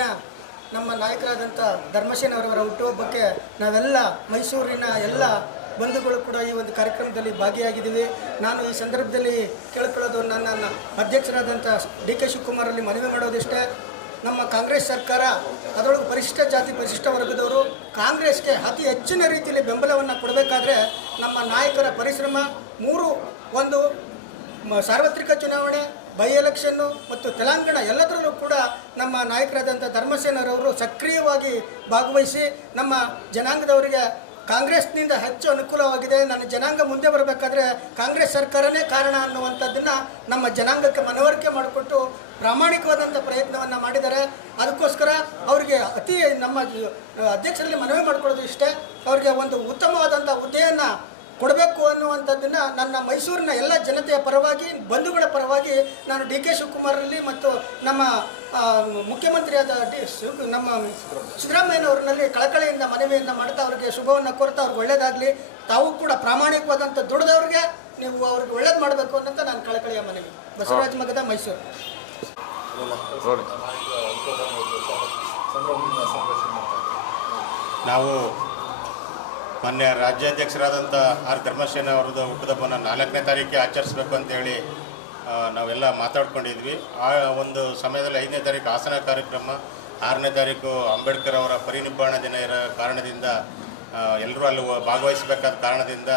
ದಿನ ನಮ್ಮ ನಾಯಕರಾದಂಥ ಧರ್ಮಸೇನವರವರ ಹುಟ್ಟುಹಬ್ಬಕ್ಕೆ ನಾವೆಲ್ಲ ಮೈಸೂರಿನ ಎಲ್ಲ ಬಂಧುಗಳು ಕೂಡ ಈ ಒಂದು ಕಾರ್ಯಕ್ರಮದಲ್ಲಿ ಭಾಗಿಯಾಗಿದ್ದೀವಿ. ನಾನು ಈ ಸಂದರ್ಭದಲ್ಲಿ ಕೇಳ್ಕೊಳ್ಳೋದು ನನ್ನ ಅಧ್ಯಕ್ಷರಾದಂಥ ಡಿ.ಕೆ. ಶಿವಕುಮಾರಲ್ಲಿ ಮನವಿ ಮಾಡೋದಿಷ್ಟೇ, ನಮ್ಮ ಕಾಂಗ್ರೆಸ್ ಸರ್ಕಾರ ಅದರೊಳಗೆ ಪರಿಶಿಷ್ಟ ಜಾತಿ ಪರಿಶಿಷ್ಟ ವರ್ಗದವರು ಕಾಂಗ್ರೆಸ್ಗೆ ಅತಿ ಹೆಚ್ಚಿನ ರೀತಿಯಲ್ಲಿ ಬೆಂಬಲವನ್ನು ಕೊಡಬೇಕಾದ್ರೆ ನಮ್ಮ ನಾಯಕರ ಪರಿಶ್ರಮ ಒಂದು ಸಾರ್ವತ್ರಿಕ ಚುನಾವಣೆ, ಬೈ ಎಲೆಕ್ಷನ್ನು ಮತ್ತು ತೆಲಂಗಾಣ ಎಲ್ಲದರಲ್ಲೂ ಕೂಡ ನಮ್ಮ ನಾಯಕರಾದಂಥ ಧರ್ಮಸೇನರವರು ಸಕ್ರಿಯವಾಗಿ ಭಾಗವಹಿಸಿ ನಮ್ಮ ಜನಾಂಗದವರಿಗೆ ಕಾಂಗ್ರೆಸ್ನಿಂದ ಹೆಚ್ಚು ಅನುಕೂಲವಾಗಿದೆ. ನನ್ನ ಜನಾಂಗ ಮುಂದೆ ಬರಬೇಕಾದ್ರೆ ಕಾಂಗ್ರೆಸ್ ಸರ್ಕಾರನೇ ಕಾರಣ ಅನ್ನುವಂಥದ್ದನ್ನು ನಮ್ಮ ಜನಾಂಗಕ್ಕೆ ಮನವರಿಕೆ ಮಾಡಿಕೊಟ್ಟು ಪ್ರಾಮಾಣಿಕವಾದಂಥ ಪ್ರಯತ್ನವನ್ನು ಮಾಡಿದ್ದಾರೆ. ಅದಕ್ಕೋಸ್ಕರ ಅವರಿಗೆ ನಮ್ಮ ಅಧ್ಯಕ್ಷರಲ್ಲಿ ಮನವಿ ಮಾಡಿಕೊಳ್ಳೋದು ಇಷ್ಟೇ, ಅವರಿಗೆ ಒಂದು ಉತ್ತಮವಾದಂಥ ಹುದ್ದೆಯನ್ನು ಕೊಡಬೇಕು ಅನ್ನುವಂಥದ್ದನ್ನು ನನ್ನ ಮೈಸೂರಿನ ಎಲ್ಲ ಜನತೆಯ ಪರವಾಗಿ, ಬಂಧುಗಳ ಪರವಾಗಿ ನಾನು ಡಿ.ಕೆ. ಶಿವಕುಮಾರಲ್ಲಿ ಮತ್ತು ನಮ್ಮ ಮುಖ್ಯಮಂತ್ರಿಯಾದ ನಮ್ಮ ಸಿದ್ದರಾಮಯ್ಯನವರಲ್ಲಿ ಕಳಕಳಿಯಿಂದ ಮನವಿಯನ್ನು ಮಾಡ್ತಾ ಅವರಿಗೆ ಶುಭವನ್ನು ಕೋರ್ತಾ ಅವ್ರಿಗೆ ಒಳ್ಳೆಯದಾಗಲಿ. ತಾವು ಕೂಡ ಪ್ರಾಮಾಣಿಕವಾದಂಥ ದುಡಿದವ್ರಿಗೆ ನೀವು ಅವ್ರಿಗೆ ಒಳ್ಳೇದು ಮಾಡಬೇಕು ಅನ್ನೋಂಥ ನಾನು ಕಳಕಳಿಯ ಮನವಿ. ಬಸವರಾಜ ಮಗದ, ಮೈಸೂರು. ನಾವು ಮೊನ್ನೆ ರಾಜ್ಯಾಧ್ಯಕ್ಷರಾದಂಥ ಆರ್ ಧರ್ಮಸೇನ ಅವರದ್ದು ಹುಟ್ಟುಹಬ್ಬನ 4ನೇ ತಾರೀಕಿಗೆ ಆಚರಿಸಬೇಕು ಅಂತೇಳಿ ನಾವೆಲ್ಲ ಮಾತಾಡ್ಕೊಂಡಿದ್ವಿ. ಆ ಒಂದು ಸಮಯದಲ್ಲಿ 5ನೇ ತಾರೀಕು ಹಾಸನ ಕಾರ್ಯಕ್ರಮ, 6ನೇ ತಾರೀಕು ಅಂಬೇಡ್ಕರ್ ಅವರ ಪರಿನಿಬ್ಬಾಣ ದಿನ ಇರೋ ಕಾರಣದಿಂದ ಎಲ್ಲರೂ ಅಲ್ಲಿ ಭಾಗವಹಿಸಬೇಕಾದ ಕಾರಣದಿಂದ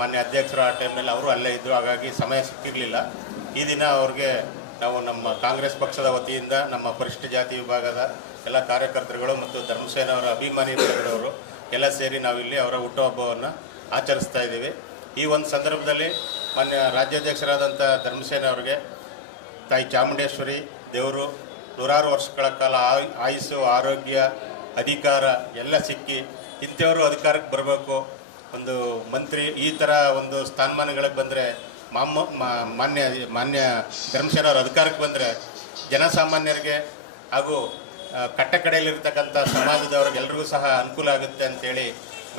ಮಾನ್ಯ ಅಧ್ಯಕ್ಷರು ಆ ಟೈಮ್ನಲ್ಲಿ ಅವರು ಅಲ್ಲೇ ಇದ್ದರು. ಹಾಗಾಗಿ ಸಮಯ ಸಿಕ್ಕಿರಲಿಲ್ಲ. ಈ ದಿನ ಅವ್ರಿಗೆ ನಾವು ನಮ್ಮ ಕಾಂಗ್ರೆಸ್ ಪಕ್ಷದ ವತಿಯಿಂದ ನಮ್ಮ ಪರಿಶಿಷ್ಟ ಜಾತಿ ವಿಭಾಗದ ಎಲ್ಲ ಕಾರ್ಯಕರ್ತರುಗಳು ಮತ್ತು ಧರ್ಮಸೇನ ಅವರ ಅಭಿಮಾನಿ ವರ್ಗದವರು ಎಲ್ಲ ಸೇರಿ ನಾವಿಲ್ಲಿ ಅವರ ಹುಟ್ಟುಹಬ್ಬವನ್ನು ಆಚರಿಸ್ತಾ ಇದ್ದೀವಿ. ಈ ಒಂದು ಸಂದರ್ಭದಲ್ಲಿ ಮಾನ್ಯ ರಾಜ್ಯಾಧ್ಯಕ್ಷರಾದಂಥ ಧರ್ಮಸೇನ ಅವರಿಗೆ ತಾಯಿ ಚಾಮುಂಡೇಶ್ವರಿ ದೇವರು ನೂರಾರು ವರ್ಷಗಳ ಕಾಲ ಆಯುಸ್ಸು, ಆರೋಗ್ಯ, ಅಧಿಕಾರ ಎಲ್ಲ ಸಿಕ್ಕಿ ಇಂಥವರು ಅಧಿಕಾರಕ್ಕೆ ಬರಬೇಕು. ಒಂದು ಮಂತ್ರಿ ಈ ಥರ ಒಂದು ಸ್ಥಾನಮಾನಗಳಿಗೆ ಬಂದರೆ ಮಾನ್ಯ ಧರ್ಮಸೇನ ಅವರು ಅಧಿಕಾರಕ್ಕೆ ಬಂದರೆ ಜನಸಾಮಾನ್ಯರಿಗೆ ಹಾಗೂ ಕಟ್ಟಕಡೆಯಲ್ಲಿರ್ತಕ್ಕಂಥ ಸಮಾಜದವ್ರಿಗೆಲ್ರಿಗೂ ಸಹ ಅನುಕೂಲ ಆಗುತ್ತೆ ಅಂತೇಳಿ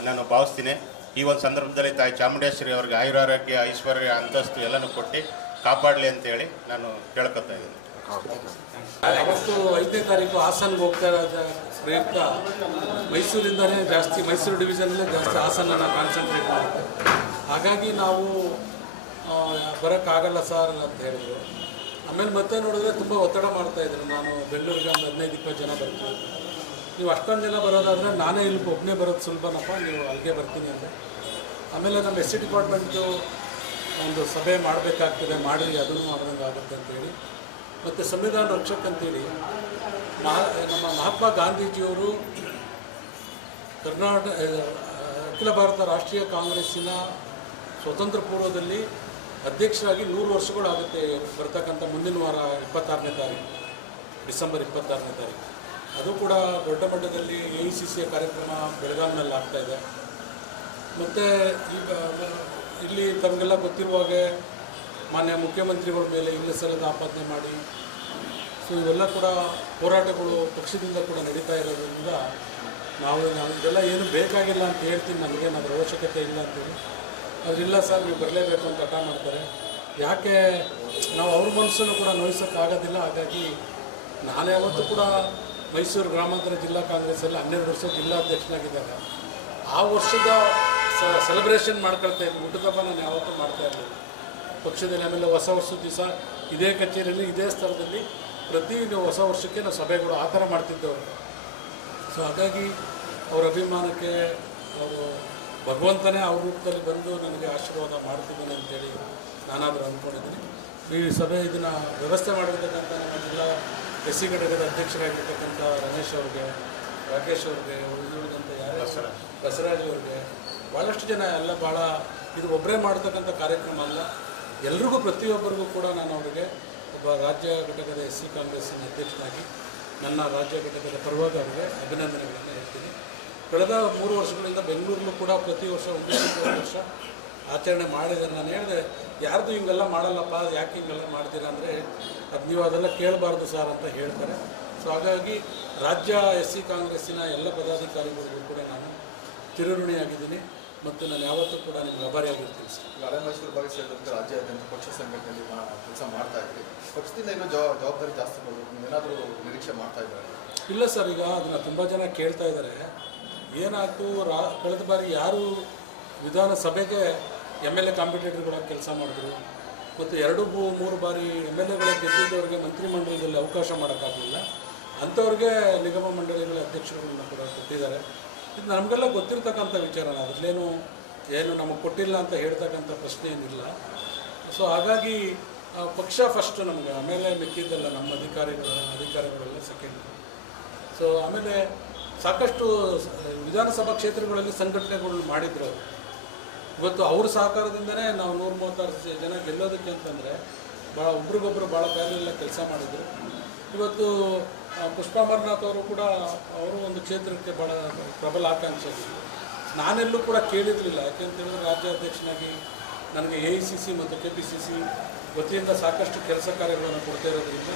ನಾನು ಭಾವಿಸ್ತೀನಿ. ಈ ಒಂದು ಸಂದರ್ಭದಲ್ಲಿ ತಾಯಿ ಚಾಮುಂಡೇಶ್ವರಿ ಅವ್ರಿಗೆ ಆಯುರಾರೋಗ್ಯ, ಐಶ್ವರ್ಯ, ಅಂತಸ್ತು ಎಲ್ಲನೂ ಕೊಟ್ಟು ಕಾಪಾಡಲಿ ಅಂತೇಳಿ ನಾನು ಕೇಳ್ಕೊತಾ ಇದ್ದೀನಿ. ಅವತ್ತು 5ನೇ ತಾರೀಕು ಹಾಸನ್ಗೆ ಹೋಗ್ತಾ ಇರೋದ ಪ್ರಯುಕ್ತ ಮೈಸೂರಿಂದಲೇ ಜಾಸ್ತಿ, ಮೈಸೂರು ಡಿವಿಷನಲ್ಲೇ ಜಾಸ್ತಿ ಹಾಸನನ್ನು ಕಾನ್ಸಂಟ್ರೇಟ್ ಮಾಡುತ್ತೆ. ಹಾಗಾಗಿ ನಾವು ಬರೋಕ್ಕಾಗಲ್ಲ ಸರ್ ಅಂತ ಹೇಳಿದರು. ಆಮೇಲೆ ಮತ್ತೆ ನೋಡಿದ್ರೆ ತುಂಬ ಒತ್ತಡ ಮಾಡ್ತಾಯಿದ್ರು. ನಾನು ಬೆಂಗಳೂರಿಗೆ ಒಂದು 15-20 ಜನ ಬರ್ತೀನಿ, ನೀವು ಅಷ್ಟೊಂದು ಜನ ಬರೋದಾದರೆ ನಾನೇ ಇಲ್ಲಿ ಒಬ್ಬನೇ ಬರೋದು ಸುಲಭನಪ್ಪ, ನೀವು ಅಲ್ಲಿಗೆ ಬರ್ತೀನಿ ಅಂದರೆ. ಆಮೇಲೆ ನಮ್ಮ ಎಸ್ ಸಿ ಡಿಪಾರ್ಟ್ಮೆಂಟ್ದು ಒಂದು ಸಭೆ ಮಾಡಬೇಕಾಗ್ತದೆ, ಮಾಡಿ ಅದನ್ನು ಮಾಡೋದಂಗೆ ಆಗುತ್ತೆ ಅಂತೇಳಿ, ಮತ್ತು ಸಂವಿಧಾನ ರಕ್ಷಕ್ ಅಂತೇಳಿ ನಮ್ಮ ಮಹಾತ್ಮ ಗಾಂಧೀಜಿಯವರು ಅಖಿಲ ಭಾರತ ರಾಷ್ಟ್ರೀಯ ಕಾಂಗ್ರೆಸ್ಸಿನ ಸ್ವತಂತ್ರ ಪೂರ್ವದಲ್ಲಿ ಅಧ್ಯಕ್ಷರಾಗಿ 100 ವರ್ಷಗಳಾಗುತ್ತೆ ಬರ್ತಕ್ಕಂಥ ಮುಂದಿನ ವಾರ 26ನೇ ತಾರೀಕು, ಡಿಸೆಂಬರ್ 26ನೇ ತಾರೀಕು. ಅದು ಕೂಡ ದೊಡ್ಡ ಮಟ್ಟದಲ್ಲಿ AICCಯ ಕಾರ್ಯಕ್ರಮ ಬೆಳಗಾವಿನಲ್ಲಿ ಆಗ್ತಾಯಿದೆ. ಮತ್ತು ಈಗ ಇಲ್ಲಿ ತಮಗೆಲ್ಲ ಗೊತ್ತಿರುವ ಹಾಗೆ ಮಾನ್ಯ ಮುಖ್ಯಮಂತ್ರಿಗಳ ಮೇಲೆ ಇಲ್ಲ ಸಲ್ಲದ ಆಪಾದನೆ ಮಾಡಿ, ಸೊ ಇವೆಲ್ಲ ಕೂಡ ಹೋರಾಟಗಳು ಪಕ್ಷದಿಂದ ಕೂಡ ನಡೀತಾ ಇರೋದ್ರಿಂದ ನಾವು ಇದೆಲ್ಲ ಏನು ಬೇಕಾಗಿಲ್ಲ ಅಂತ ಹೇಳ್ತೀನಿ, ನನಗೇನಾದರೂ ಅವಶ್ಯಕತೆ ಇಲ್ಲ ಅಂತೇಳಿ. ಅದರಿಲ್ಲ ಸರ್ ನೀವು ಬರಲೇಬೇಕು ಅಂತ ಹಠ ಮಾಡ್ತಾರೆ. ಯಾಕೆ ನಾವು ಅವ್ರ ಮನಸ್ಸನ್ನು ಕೂಡ ನೋಯಿಸೋಕ್ಕಾಗೋದಿಲ್ಲ. ಹಾಗಾಗಿ ನಾನು ಯಾವತ್ತೂ ಕೂಡ ಮೈಸೂರು ಗ್ರಾಮಾಂತರ ಜಿಲ್ಲಾ ಕಾಂಗ್ರೆಸ್ಸಲ್ಲಿ 12 ವರ್ಷ ಜಿಲ್ಲಾಧ್ಯಕ್ಷನಾಗಿದ್ದಾಗ ಆ ವರ್ಷದ ಸೆಲೆಬ್ರೇಷನ್ ಮಾಡ್ಕೊಳ್ತಾ ಇದ್ವಿ. ಹುಟ್ಟುಹಬ್ಬ ನಾನು ಯಾವತ್ತೂ ಮಾಡ್ತಾ ಇರಲಿಲ್ಲ ಪಕ್ಷದಲ್ಲಿ. ಆಮೇಲೆ ಹೊಸ ವರ್ಷದ ದಿವಸ ಇದೇ ಕಚೇರಿಯಲ್ಲಿ, ಇದೇ ಸ್ಥಳದಲ್ಲಿ ಪ್ರತಿ ಹೊಸ ವರ್ಷಕ್ಕೆ ನಾವು ಸಭೆಗಳು ಆ ಥರ ಮಾಡ್ತಿದ್ದೆವು. ಸೊ ಹಾಗಾಗಿ ಅವರ ಅಭಿಮಾನಕ್ಕೆ ಅವರು ಭಗವಂತನೇ ಅವ್ರ ರೂಪದಲ್ಲಿ ಬಂದು ನನಗೆ ಆಶೀರ್ವಾದ ಮಾಡ್ತಿದ್ದಾನೆ ಅಂತೇಳಿ ನಾನಾದರೂ ಅಂದ್ಕೊಂಡಿದ್ದೀನಿ. ಈ ಸಭೆ ಇದನ್ನು ವ್ಯವಸ್ಥೆ ಮಾಡಿರ್ತಕ್ಕಂಥ ನಮ್ಮ ಜಿಲ್ಲಾ ಎಸ್ ಸಿ ಘಟಕದ ಅಧ್ಯಕ್ಷರಾಗಿರ್ತಕ್ಕಂಥ ರಮೇಶ್ ಅವ್ರಿಗೆ, ರಾಕೇಶ್ ಅವ್ರಿಗೆ, ಉಳಿದಂಥ ಬಸವರಾಜ್ ಅವ್ರಿಗೆ, ಭಾಳಷ್ಟು ಜನ ಎಲ್ಲ ಭಾಳ ಇದು ಒಬ್ಬರೇ ಮಾಡ್ತಕ್ಕಂಥ ಕಾರ್ಯಕ್ರಮ ಅಲ್ಲ. ಎಲ್ರಿಗೂ ಪ್ರತಿಯೊಬ್ಬರಿಗೂ ಕೂಡ ನಾನು ಅವರಿಗೆ ಒಬ್ಬ ರಾಜ್ಯ ಘಟಕದ ಎಸ್ ಸಿ ಕಾಂಗ್ರೆಸ್ಸಿನ ಅಧ್ಯಕ್ಷನಾಗಿ ನನ್ನ ರಾಜ್ಯ ಘಟಕದ ಪರವಾಗಿ ಅವರಿಗೆ ಅಭಿನಂದನೆಗಳನ್ನು ಹೇಳ್ತೀನಿ. ಕಳೆದ 3 ವರ್ಷಗಳಿಂದ ಬೆಂಗಳೂರಲ್ಲೂ ಕೂಡ ಪ್ರತಿ ವರ್ಷ 1 ವರ್ಷ ಆಚರಣೆ ಮಾಡಿದ್ದಾರೆ. ನಾನು ಹೇಳಿದೆ ಯಾರ್ದು ಹಿಂಗೆಲ್ಲ ಮಾಡಲ್ಲಪ್ಪ, ಯಾಕೆ ಹಿಂಗೆಲ್ಲ ಮಾಡ್ತೀರಾ ಅಂದರೆ ಅದು ನೀವು ಅದೆಲ್ಲ ಕೇಳಬಾರ್ದು ಸರ್ ಅಂತ ಹೇಳ್ತಾರೆ. ಸೊ ಹಾಗಾಗಿ ರಾಜ್ಯ ಎಸ್ ಸಿ ಕಾಂಗ್ರೆಸ್ಸಿನ ಎಲ್ಲ ಪದಾಧಿಕಾರಿಗಳಿಗೂ ಕೂಡ ನಾನು ಚಿರಋಣಿಯಾಗಿದ್ದೀನಿ ಮತ್ತು ನಾನು ಯಾವತ್ತೂ ಕೂಡ ನಿಮ್ಗೆ ಆಭಾರಿಯಾಗಿರ್ತೀನಿ ಸರ್. ಹಳೆ ಮೈಸೂರು ಭಾಗ ಸೇರಿದಂತೆ ರಾಜ್ಯಾದ್ಯಂತ ಪಕ್ಷ ಸಂಘಟನೆಯಲ್ಲಿ ಕೆಲಸ ಮಾಡ್ತಾ ಇದ್ದೀವಿ. ಪಕ್ಷದಿಂದ ಏನೋ ಜವಾಬ್ದಾರಿ ಜಾಸ್ತಿ ಮಾಡಬೇಕು, ಏನಾದರೂ ನಿರೀಕ್ಷೆ ಮಾಡ್ತಾ ಇದ್ದಾರೆ? ಇಲ್ಲ ಸರ್, ಈಗ ಅದನ್ನು ತುಂಬ ಜನ ಕೇಳ್ತಾ ಇದ್ದಾರೆ. ಏನಾಯ್ತು, ಕಳೆದ ಬಾರಿ ಯಾರು ವಿಧಾನಸಭೆಗೆ MLA ಕಾಂಪಿಟೇಟರ್ಗಳಾಗಿ ಕೆಲಸ ಮಾಡಿದ್ರು ಮತ್ತು 2-3 ಬಾರಿ MLAಗಳ ಗೆದ್ದಿದ್ದವ್ರಿಗೆ ಮಂತ್ರಿಮಂಡಲದಲ್ಲಿ ಅವಕಾಶ ಮಾಡೋಕ್ಕಾಗಲಿಲ್ಲ, ಅಂಥವ್ರಿಗೆ ನಿಗಮ ಮಂಡಳಿಗಳ ಅಧ್ಯಕ್ಷರುಗಳನ್ನ ಕೂಡ ಕೊಟ್ಟಿದ್ದಾರೆ. ಇದು ನಮಗೆಲ್ಲ ಗೊತ್ತಿರ್ತಕ್ಕಂಥ ವಿಚಾರ, ಅದರಲ್ಲೇನು ನಮಗೆ ಕೊಟ್ಟಿಲ್ಲ ಅಂತ ಹೇಳ್ತಕ್ಕಂಥ ಪ್ರಶ್ನೆ ಏನಿಲ್ಲ. ಸೊ ಹಾಗಾಗಿ ಪಕ್ಷ ಫಸ್ಟ್ ನಮಗೆ, ಆಮೇಲೆ ಮಿಕ್ಕಿದ್ದೆಲ್ಲ ನಮ್ಮ ಅಧಿಕಾರಿಗಳೆಲ್ಲ ಸೆಕೆಂಡ್. ಸೊ ಆಮೇಲೆ ಸಾಕಷ್ಟು ವಿಧಾನಸಭಾ ಕ್ಷೇತ್ರಗಳಲ್ಲಿ ಸಂಘಟನೆಗಳು ಮಾಡಿದ್ರು. ಇವತ್ತು ಅವ್ರ ಸಹಕಾರದಿಂದನೇ ನಾವು 136 ಜನ ಗೆಲ್ಲೋದಕ್ಕೆ ಅಂತಂದರೆ ಒಬ್ರಿಗೊಬ್ರು ಭಾಳ ಪ್ಯಾನೆಲ್ಲ ಕೆಲಸ ಮಾಡಿದರು. ಇವತ್ತು ಪುಷ್ಪಾ ಅಮರನಾಥ್ ಅವರು ಕೂಡ ಅವರು ಒಂದು ಕ್ಷೇತ್ರಕ್ಕೆ ಭಾಳ ಪ್ರಬಲ ಆಕಾಂಕ್ಷಿಗಳು. ನಾನೆಲ್ಲೂ ಕೂಡ ಕೇಳಿರಲಿಲ್ಲ, ಯಾಕೆಂತೇಳಿದ್ರೆ ರಾಜ್ಯಾಧ್ಯಕ್ಷನಾಗಿ ನನಗೆ AICC ಮತ್ತು KPCC ವತಿಯಿಂದ ಸಾಕಷ್ಟು ಕೆಲಸ ಕಾರ್ಯಗಳನ್ನು ಕೊಡ್ತಾ ಇರೋದ್ರಿಂದ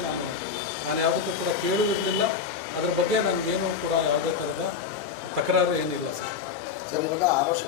ನಾನು ಯಾವುದಕ್ಕೂ ಕೂಡ ಕೇಳುವುದಿರಲಿಲ್ಲ. ಅದ್ರ ಬಗ್ಗೆ ನನಗೇನು ಕೂಡ ಯಾವುದೇ ಥರದ ತಕರಾರು ಏನಿಲ್ಲ ಸರ್. ಇವಾಗ ಆರೋಗ್ಯ